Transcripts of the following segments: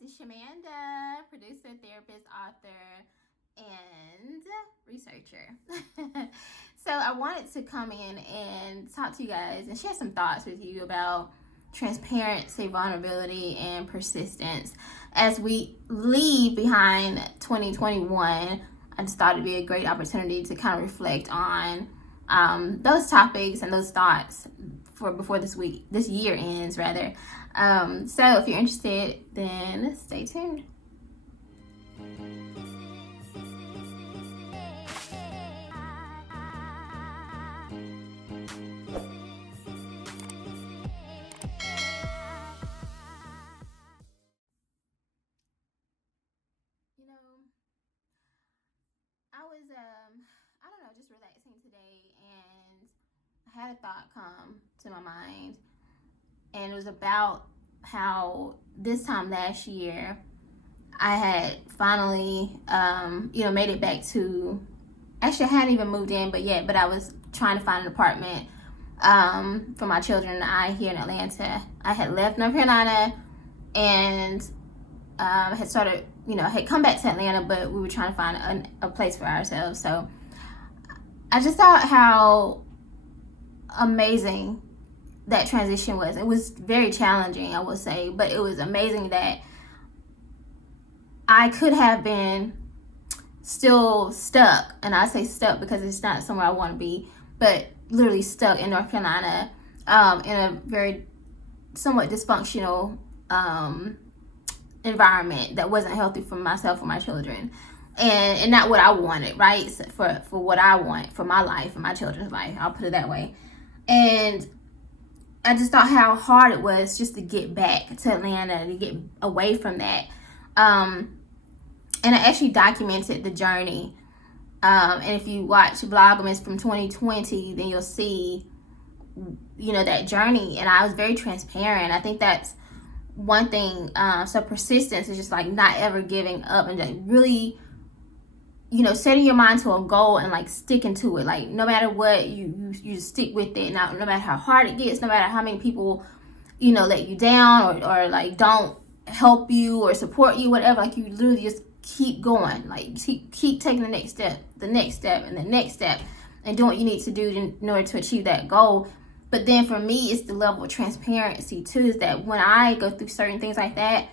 This is Shamanda, producer, therapist, author, and researcher. So I wanted to come in and talk to you guys and share some thoughts with you about transparency, vulnerability, and persistence. As we leave behind 2021, I just thought it'd be a great opportunity to kind of reflect on those topics and those thoughts for before this year ends, rather. So if you're interested, then stay tuned. You know, I was I don't know, just relaxing today, and I had a thought come to my mind, and it was about how this time last year I had finally made it back to, actually I hadn't even moved in but I was trying to find an apartment for my children and I here in Atlanta. I had left North Carolina and had started, had come back to Atlanta, but we were trying to find a place for ourselves. So I just thought how amazing that transition was. It was very challenging, I would say, but it was amazing that I could have been still stuck, and I say stuck because it's not somewhere I want to be, but literally stuck in North Carolina in a very somewhat dysfunctional environment that wasn't healthy for myself or my children, and not what I wanted, right? For what I want for my life and my children's life, I'll put it that way. And I just thought how hard it was just to get back to Atlanta, to get away from that. And I actually documented the journey. And if you watch Vlogmas from 2020, then you'll see, that journey. And I was very transparent. I think that's one thing. So persistence is just like not ever giving up and like really, setting your mind to a goal and like sticking to it. Like no matter what, you stick with it. Now, no matter how hard it gets, no matter how many people, let you down or like don't help you or support you, whatever. Like you literally just keep going. Like keep taking the next step, and the next step, and doing what you need to do in order to achieve that goal. But then for me, it's the level of transparency too. Is that when I go through certain things like that,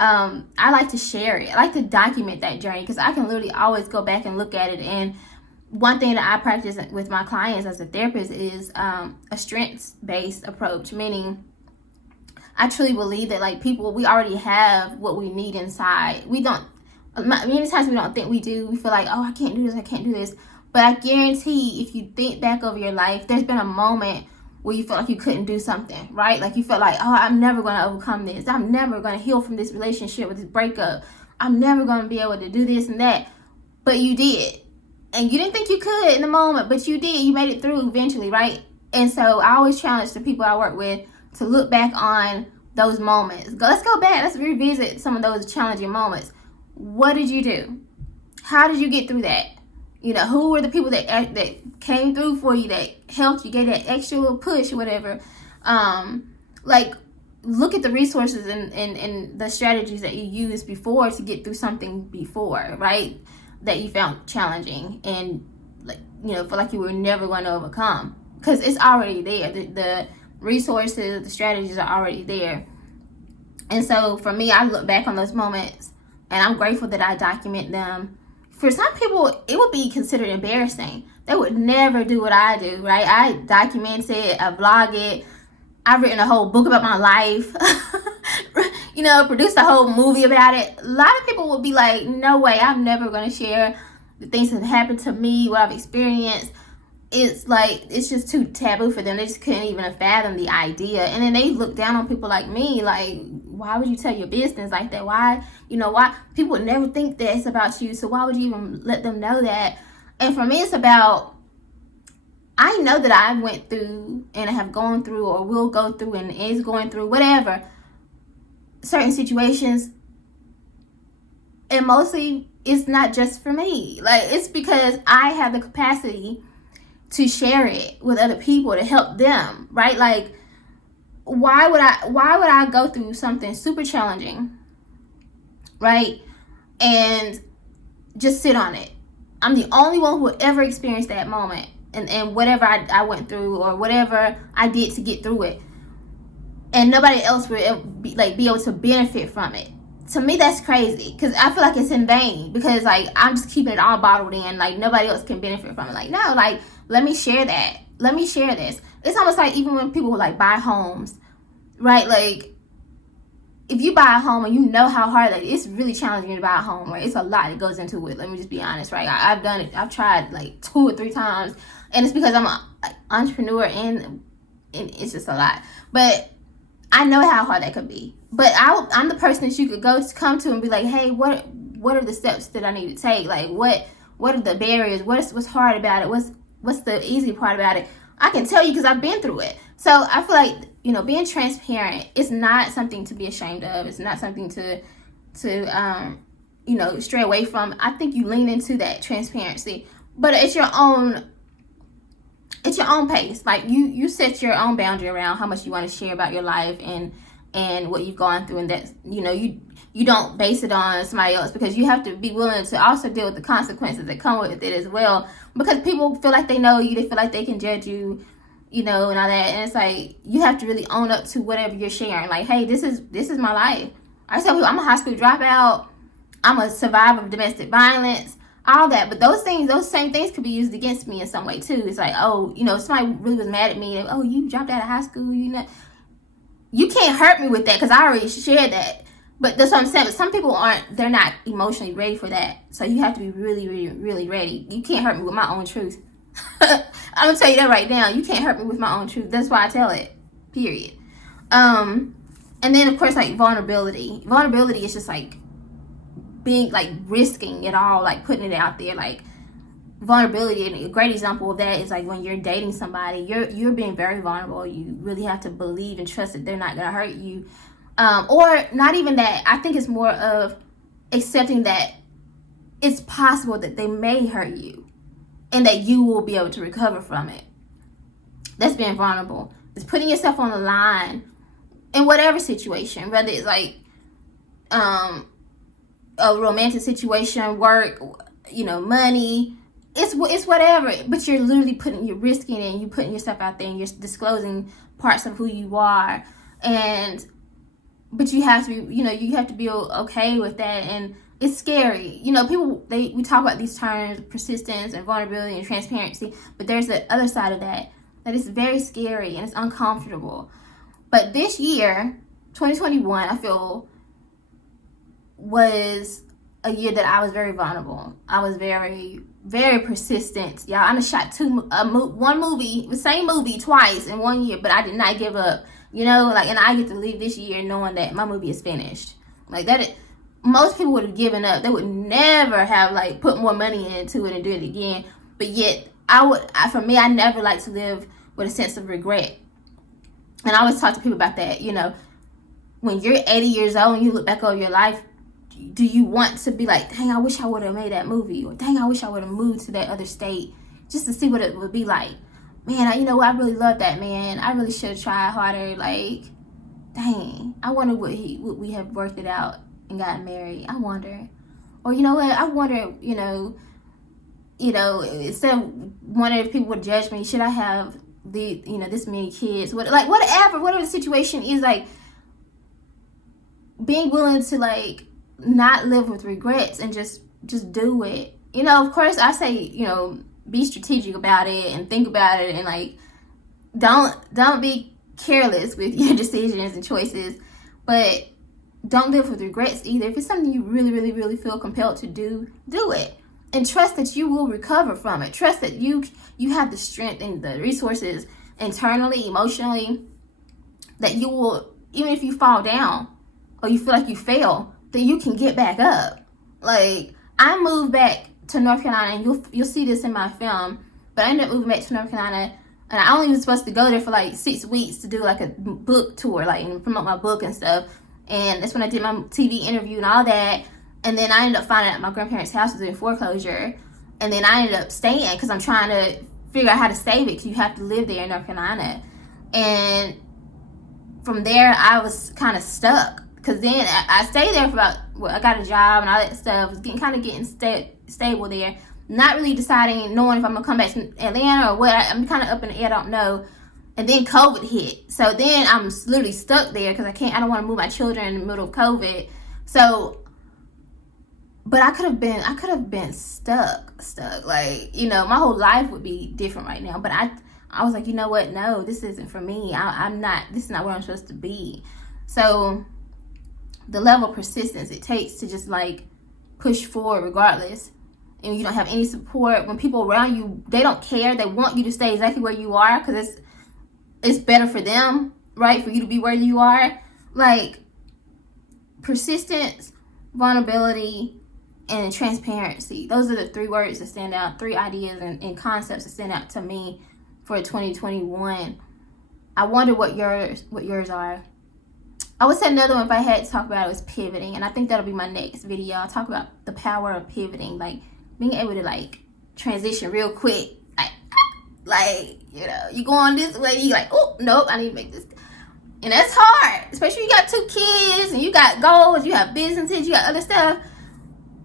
I like to share it. I like to document that journey because I can literally always go back and look at it. And one thing that I practice with my clients as a therapist is a strengths-based approach, meaning I truly believe that like people, we already have what we need inside. We don't, many times we don't think we do. We feel like, oh, I can't do this. But I guarantee if you think back over your life, there's been a moment where you felt like you couldn't do something, right? Like you felt like, oh, I'm never going to overcome this. I'm never going to heal from this relationship with this breakup. I'm never going to be able to do this and that. But you did. And you didn't think you could in the moment, but you did. You made it through eventually, right? And so I always challenge the people I work with to look back on those moments. Let's go back. Let's revisit some of those challenging moments. What did you do? How did you get through that? Who were the people that came through for you, that helped you, gave that extra push or whatever? Like, look at the resources and the strategies that you used before to get through something before, right? That you found challenging and, like, feel like you were never going to overcome. Because it's already there. The resources, the strategies are already there. And so, for me, I look back on those moments, and I'm grateful that I document them. For some people, it would be considered embarrassing. They would never do what I do, right? I document it, I vlog it. I've written a whole book about my life, produced a whole movie about it. A lot of people would be like, no way, I'm never going to share the things that happened to me, what I've experienced. It's like, it's just too taboo for them. They just couldn't even fathom the idea. And then they look down on people like me, like, why would you tell your business like that? Why people would never think that it's about you, so why would you even let them know that? And for me, it's about, I know that I went through and have gone through or will go through and is going through whatever certain situations, and mostly it's not just for me. Like, it's because I have the capacity to share it with other people to help them, right? Like, why would I go through something super challenging right? And just sit on it. I'm the only one who will ever experience that moment, and whatever I went through or whatever I did to get through it, and nobody else will be able to benefit from it. To me, that's crazy, because I feel like it's in vain, because like I'm just keeping it all bottled in, like nobody else can benefit from it. Like, no, like let me share that, let me share this. It's almost like even when people like buy homes, right? Like if you buy a home and you know how hard, like it's really challenging to buy a home, right? It's a lot that goes into it. Let me just be honest, right? I've done it. I've tried like 2 or 3 times, and it's because I'm an entrepreneur, and it's just a lot. But I know how hard that could be. But I'm the person that you could come to and be like, hey, what are the steps that I need to take? Like what are the barriers? What's hard about it? What's the easy part about it? I can tell you because I've been through it. So I feel like, being transparent is not something to be ashamed of. It's not something to stray away from. I think you lean into that transparency, but it's your own pace. Like you set your own boundary around how much you want to share about your life and what you've gone through, and that you don't base it on somebody else, because you have to be willing to also deal with the consequences that come with it as well, because people feel like they know you, they feel like they can judge you, and all that, and it's like you have to really own up to whatever you're sharing. Like, hey, this is my life. I tell people I'm a high school dropout, I'm a survivor of domestic violence, all that. But those same things could be used against me in some way too. It's like, oh, somebody really was mad at me. Oh, you dropped out of high school. You can't hurt me with that because I already shared that. But that's what I'm saying. But some people they're not emotionally ready for that. So you have to be really, really, really ready. You can't hurt me with my own truth. I'm going to tell you that right now. You can't hurt me with my own truth. That's why I tell it. Period. And then, of course, like vulnerability. Vulnerability is just like being like risking it all, like putting it out there. Like vulnerability, and a great example of that is like when you're dating somebody, you're being very vulnerable. You really have to believe and trust that they're not going to hurt you. Or not even that. I think it's more of accepting that it's possible that they may hurt you and that you will be able to recover from it. That's being vulnerable. It's putting yourself on the line in whatever situation, whether it's like a romantic situation, work, money. It's whatever, but you're literally you're risking it, and you're putting yourself out there, and you're disclosing parts of who you are, but you have to be, you have to be okay with that, and it's scary. People, we talk about these terms, persistence and vulnerability and transparency, but there's the other side of that is very scary and it's uncomfortable. But this year, 2021, I feel was a year that I was very vulnerable. I was very, very persistent. Y'all, I shot one movie, the same movie twice in 1 year, but I did not give up. And I get to leave this year knowing that my movie is finished. Like that, most people would have given up. They would never have like put more money into it and do it again. But yet, for me, I never like to live with a sense of regret. And I always talk to people about that. When you're 80 years old and you look back over your life, do you want to be like, dang, I wish I would have made that movie, or dang, I wish I would have moved to that other state just to see what it would be like? Man, I really love that man. I really should have tried harder. Like, dang, I wonder would we have worked it out and gotten married. I wonder. Or you know what? I wonder, instead of wondering if people would judge me, should I have this many kids? Whatever the situation is, like being willing to like not live with regrets and just do it. Of course I say, be strategic about it and think about it, and like don't be careless with your decisions and choices, but don't live with regrets either. If it's something you really, really, really feel compelled to do it, and trust that you will recover from it. Trust that you have the strength and the resources internally, emotionally, that you will, even if you fall down or you feel like you fail, that you can get back up. Like, I moved back to North Carolina, and you'll see this in my film, but I ended up moving back to North Carolina, and I only was supposed to go there for like 6 weeks to do like a book tour, like, and promote my book and stuff. And that's when I did my TV interview and all that. And then I ended up finding out my grandparents' house was in foreclosure, and then I ended up staying because I'm trying to figure out how to save it, because you have to live there in North Carolina. And from there, I was kind of stuck Because then I stayed there for about, well, I got a job and all that stuff. Was getting stable there. Not really deciding, knowing if I'm going to come back to Atlanta or what. I'm kind of up in the air, I don't know. And then COVID hit. So then I'm literally stuck there because I don't want to move my children in the middle of COVID. So, but I could have been stuck. Like, you know, my whole life would be different right now. But I was like, you know what? No, this isn't for me. This is not where I'm supposed to be. So the level of persistence it takes to just like push forward regardless. And you don't have any support. When people around you, they don't care. They want you to stay exactly where you are because it's better for them, right? For you to be where you are. Like, persistence, vulnerability, and transparency. Those are the 3 words that stand out, 3 ideas and concepts that stand out to me for 2021. I wonder what yours are. I would say another one, if I had to talk about it, was pivoting. And I think that'll be my next video. I'll talk about the power of pivoting, like being able to like transition real quick. Like, you know, you go on this way, you like, oh, nope, I need to make this. And that's hard, especially you got 2 kids and you got goals, you have businesses, you got other stuff.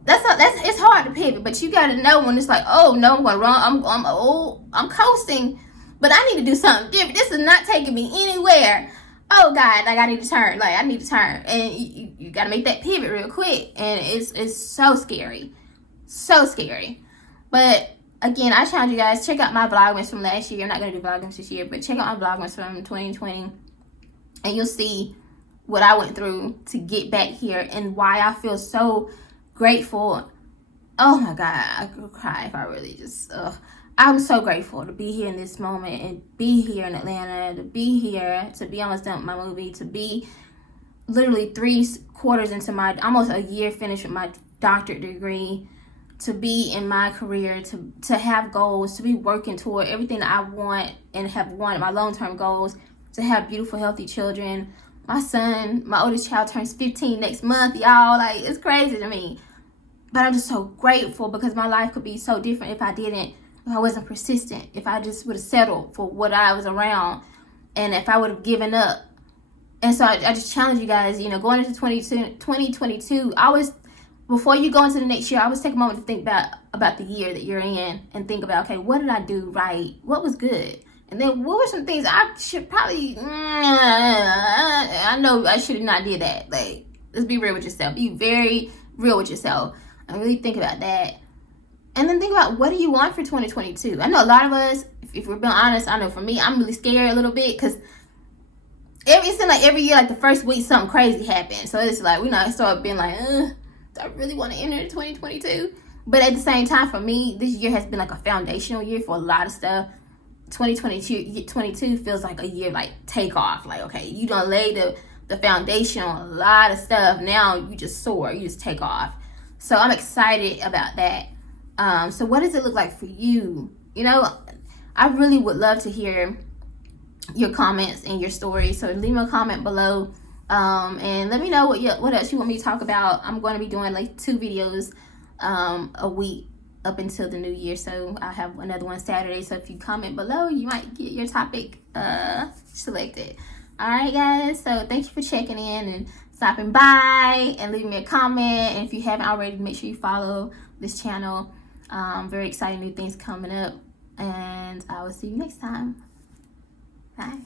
It's hard to pivot, but you got to know when it's like, oh no, I'm going wrong. I'm coasting, but I need to do something different. This is not taking me anywhere. Oh God, like I need to turn. Like I need to turn, and you got to make that pivot real quick, and it's so scary, so scary. But again, I challenge you guys, check out my Vlogmas from last year. I'm not going to do Vlogmas this year, but check out my Vlogmas from 2020, and you'll see what I went through to get back here and why I feel so grateful. Oh my God, I could cry if I really just, I'm so grateful to be here in this moment and be here in Atlanta, to be here, to be almost done with my movie, to be literally 3 quarters into almost a year finished with my doctorate degree, to be in my career, to have goals, to be working toward everything that I want and have wanted, my long-term goals, to have beautiful, healthy children. My oldest child turns 15 next month, y'all. Like, it's crazy to me. But I'm just so grateful because my life could be so different if I wasn't persistent, if I just would have settled for what I was around, and if I would have given up. And so I just challenge you guys, you know, going into 2022, before you go into the next year, I always take a moment to think about the year that you're in and think about, okay, what did I do right? What was good? And then what were some things I should probably, I know I should have not did that. Like, let's be real with yourself. Be very real with yourself and really think about that. And then think about, what do you want for 2022? I know a lot of us, if we're being honest, I know for me, I'm really scared a little bit because it seems like every year, like the first week, something crazy happens. So it's like, I start being like, do I really want to enter 2022? But at the same time, for me, this year has been like a foundational year for a lot of stuff. 2022 feels like a year like takeoff. Like, okay, you done laid the foundation on a lot of stuff. Now you just soar, you just take off. So I'm excited about that. So what does it look like for you? You know, I really would love to hear your comments and your stories. So leave me a comment below, and let me know what else you want me to talk about. I'm going to be doing like 2 videos a week up until the new year, so I'll have another one Saturday. So if you comment below, you might get your topic selected. All right, guys, so thank you for checking in and stopping by and leaving me a comment. And if you haven't already, make sure you follow this channel. Very exciting new things coming up, and I will see you next time. Bye.